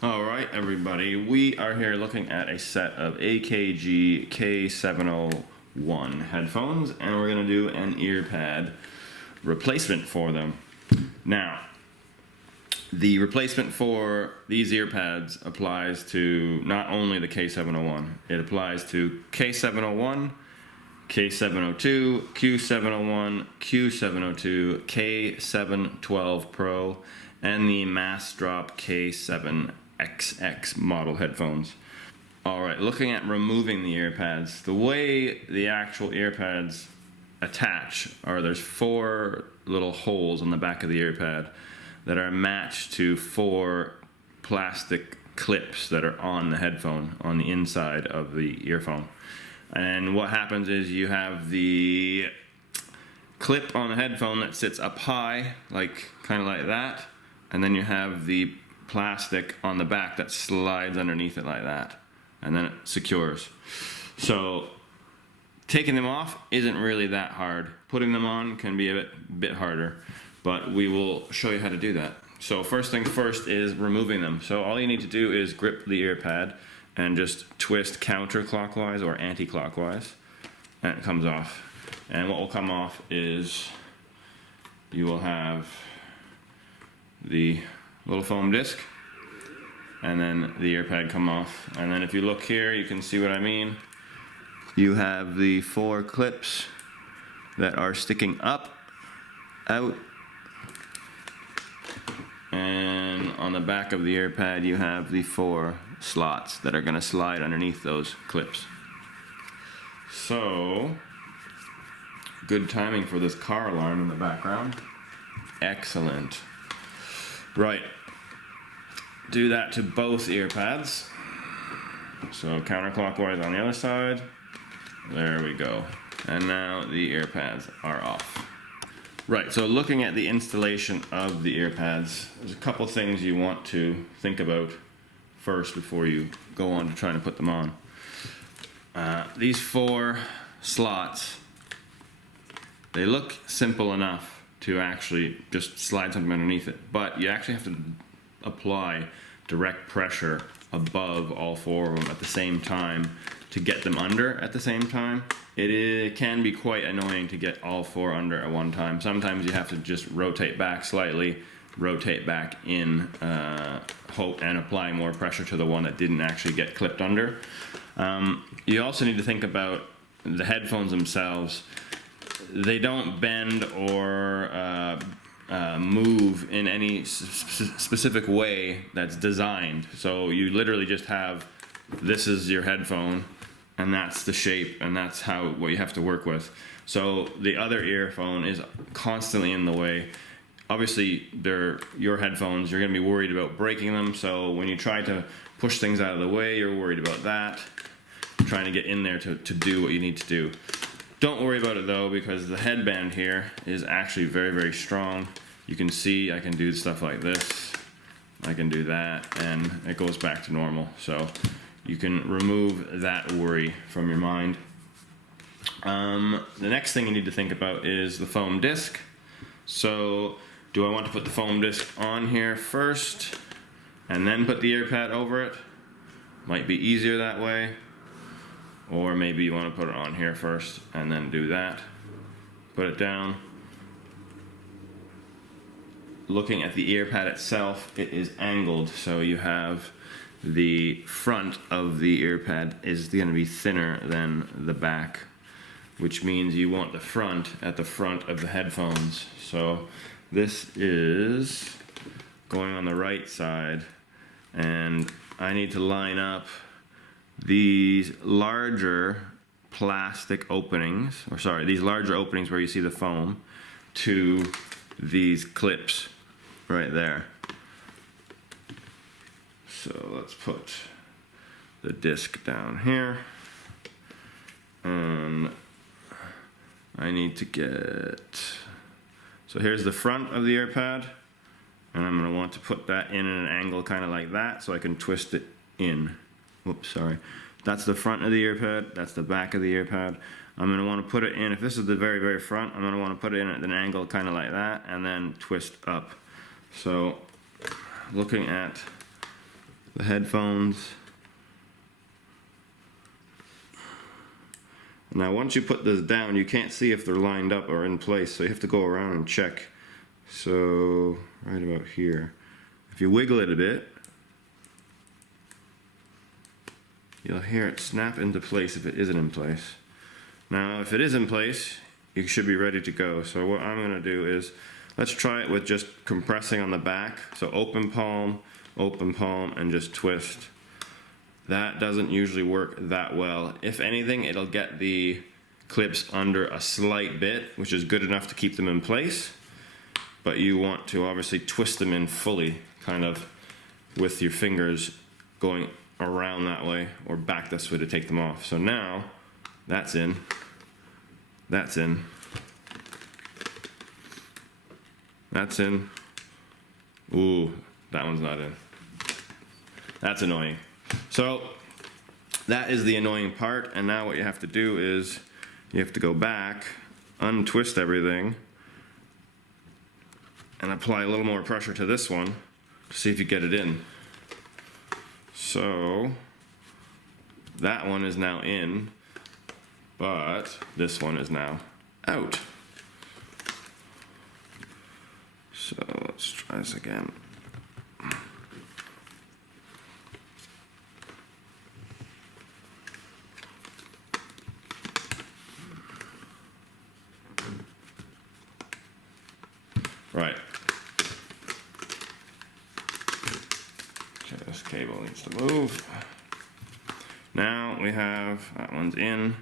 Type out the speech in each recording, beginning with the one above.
Alright everybody, we are here looking at a set of AKG K701 headphones, and we're going to do an ear pad replacement for them. Now, the replacement for these ear pads applies to not only the K701, it applies to K701, K702, Q701, Q702, K712 Pro, and the Massdrop K7XX model headphones. Alright, looking at removing the ear pads, the way the actual ear pads attach are there's 4 little holes on the back of the ear pad that are matched to 4 plastic clips that are on the headphone, on the inside of the earphone. And what happens is you have the clip on the headphone that sits up high, kind of like that, and then you have the plastic on the back that slides underneath it like that, and then it secures. So taking them off isn't really that hard. Putting them on can be a bit harder, but we will show you how to do that. So first thing first is removing them. So all you need to do is grip the ear pad and just twist counterclockwise or anti-clockwise, and it comes off. And what will come off is you will have the little foam disc, and then the ear pad come off. And then if you look here, you can see what I mean. You have the 4 clips that are sticking up, out, and on the back of the ear pad you have the 4 slots that are going to slide underneath those clips. So, good timing for this car alarm in the background. Excellent. Right, do that to both ear pads. So counterclockwise on the other side. There we go. And now the ear pads are off. Right, so looking at the installation of the ear pads, there's a couple things you want to think about first before you go on to trying to put them on. These 4 slots, they look simple enough to actually just slide something underneath it, but you actually have to apply direct pressure above all 4 of them at the same time to get them under at the same time. It can be quite annoying to get all 4 under at one time. Sometimes you have to just rotate back slightly, rotate back in, and apply more pressure to the one that didn't actually get clipped under. You also need to think about the headphones themselves. They don't bend or move in any specific way that's designed. So you literally just have, this is your headphone, and that's the shape, and that's what you have to work with. So the other earphone is constantly in the way. Obviously, they're your headphones. You're going to be worried about breaking them, so when you try to push things out of the way, you're worried about that, trying to get in there to do what you need to do. Don't worry about it though, because the headband here is actually very, very strong. You can see I can do stuff like this, I can do that, and it goes back to normal. So you can remove that worry from your mind. The next thing you need to think about is the foam disc. So do I want to put the foam disc on here first and then put the ear pad over it? Might be easier that way. Or maybe you want to put it on here first and then do that. Put it down. Looking at the ear pad itself, it is angled, so you have the front of the ear pad is going to be thinner than the back, which means you want the front at the front of the headphones. So this is going on the right side, and I need to line up these larger plastic openings, these larger openings where you see the foam, to these clips right there. So let's put the disc down here, and I need to so here's the front of the ear pad, and I'm going to want to put that in at an angle kind of like that so I can twist it in. Whoops, sorry. That's the front of the ear pad, that's the back of the ear pad. I'm going to want to put it in, if this is the very, very front, I'm going to want to put it in at an angle kind of like that, and then twist up. So looking at the headphones. Now once you put this down, you can't see if they're lined up or in place, so you have to go around and check. So right about here, if you wiggle it a bit, you'll hear it snap into place if it isn't in place. Now if it is in place, you should be ready to go. So what I'm going to do is, let's try it with just compressing on the back. So open palm, and just twist. That doesn't usually work that well. If anything, it'll get the clips under a slight bit, which is good enough to keep them in place. But you want to obviously twist them in fully, kind of with your fingers going around that way or back this way to take them off. So now that's in, that's in, that's in. Ooh, that one's not in. That's annoying. So that is the annoying part, and now what you have to do is you have to go back, untwist everything, and apply a little more pressure to this one to see if you get it in. So that one is now in, but this one is now out. So let's try this again. Right. Okay, this cable needs to move. Now we have that one's in,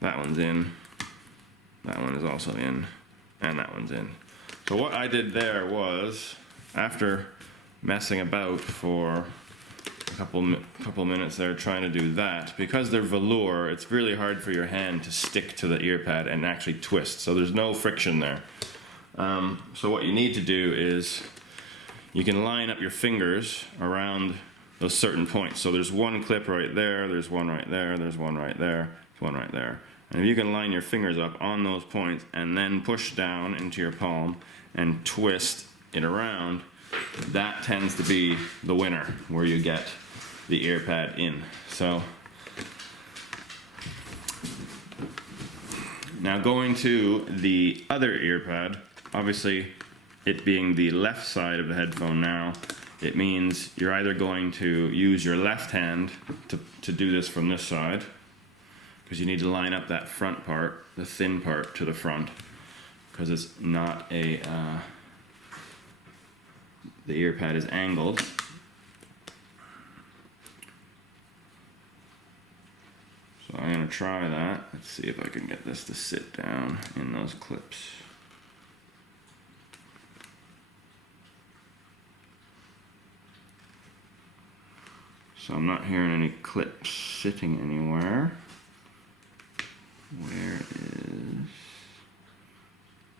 that one's in, that one is also in, and that one's in. So what I did there was, after messing about for a couple minutes there trying to do that, because they're velour, it's really hard for your hand to stick to the ear pad and actually twist. So there's no friction there. So what you need to do is you can line up your fingers around those certain points. So there's one clip right there, there's one right there, there's one right there, there's one right there. And if you can line your fingers up on those points and then push down into your palm and twist it around, that tends to be the winner, where you get the ear pad in. So now going to the other ear pad, obviously it being the left side of the headphone now, it means you're either going to use your left hand to do this from this side, because you need to line up that front part, the thin part, to the front, because it's not a, the ear pad is angled. So I'm going to try that. Let's see if I can get this to sit down in those clips. So I'm not hearing any clips sitting anywhere. Where is...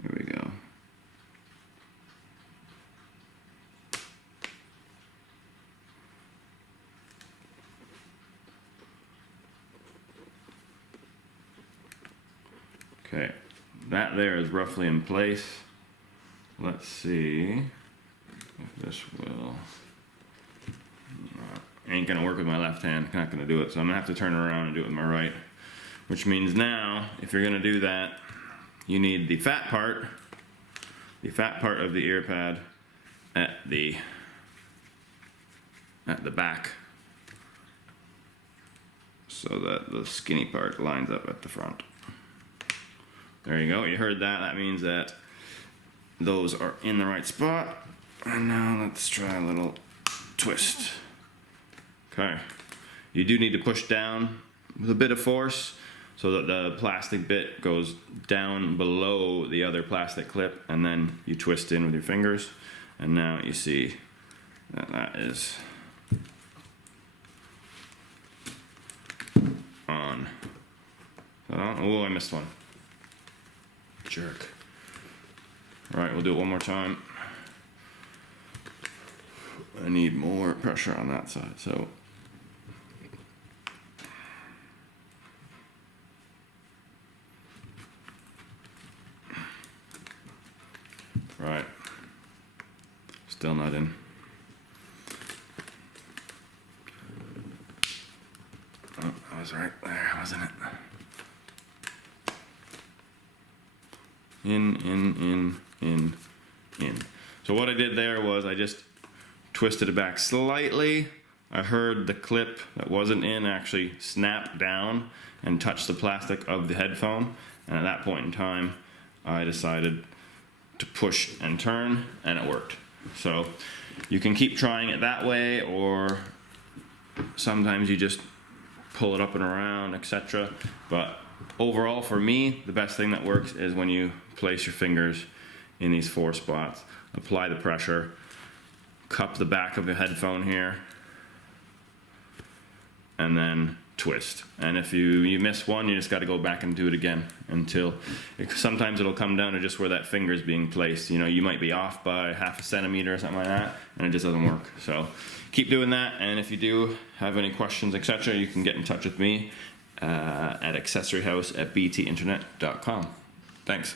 Here we go. Okay, that there is roughly in place. Let's see if this will... Ain't gonna work with my left hand, not gonna do it, so I'm gonna have to turn around and do it with my right. Which means now, if you're gonna do that, you need the fat part of the ear pad at the back, so that the skinny part lines up at the front. There you go, you heard that. That means that those are in the right spot. And now let's try a little twist. Okay, you do need to push down with a bit of force so that the plastic bit goes down below the other plastic clip, and then you twist in with your fingers, and now you see that that is on. Oh, I missed one. Jerk. All right, we'll do it one more time. I need more pressure on that side, so. Right. Still not in. was right there, wasn't it? In. So what I did there was I just twisted it back slightly. I heard the clip that wasn't in actually snap down and touch the plastic of the headphone. And at that point in time, I decided to push and turn, and it worked. So you can keep trying it that way, or sometimes you just pull it up and around, etc. But overall, for me, the best thing that works is when you place your fingers in these 4 spots, apply the pressure, cup the back of the headphone here, and then twist. And if you miss one, you just got to go back and do it again until sometimes it'll come down to just where that finger is being placed. You know, you might be off by ½ centimeter or something like that, and it just doesn't work. So keep doing that, and if you do have any questions, etc., you can get in touch with me at accessoryhouse@btinternet.com. Thanks.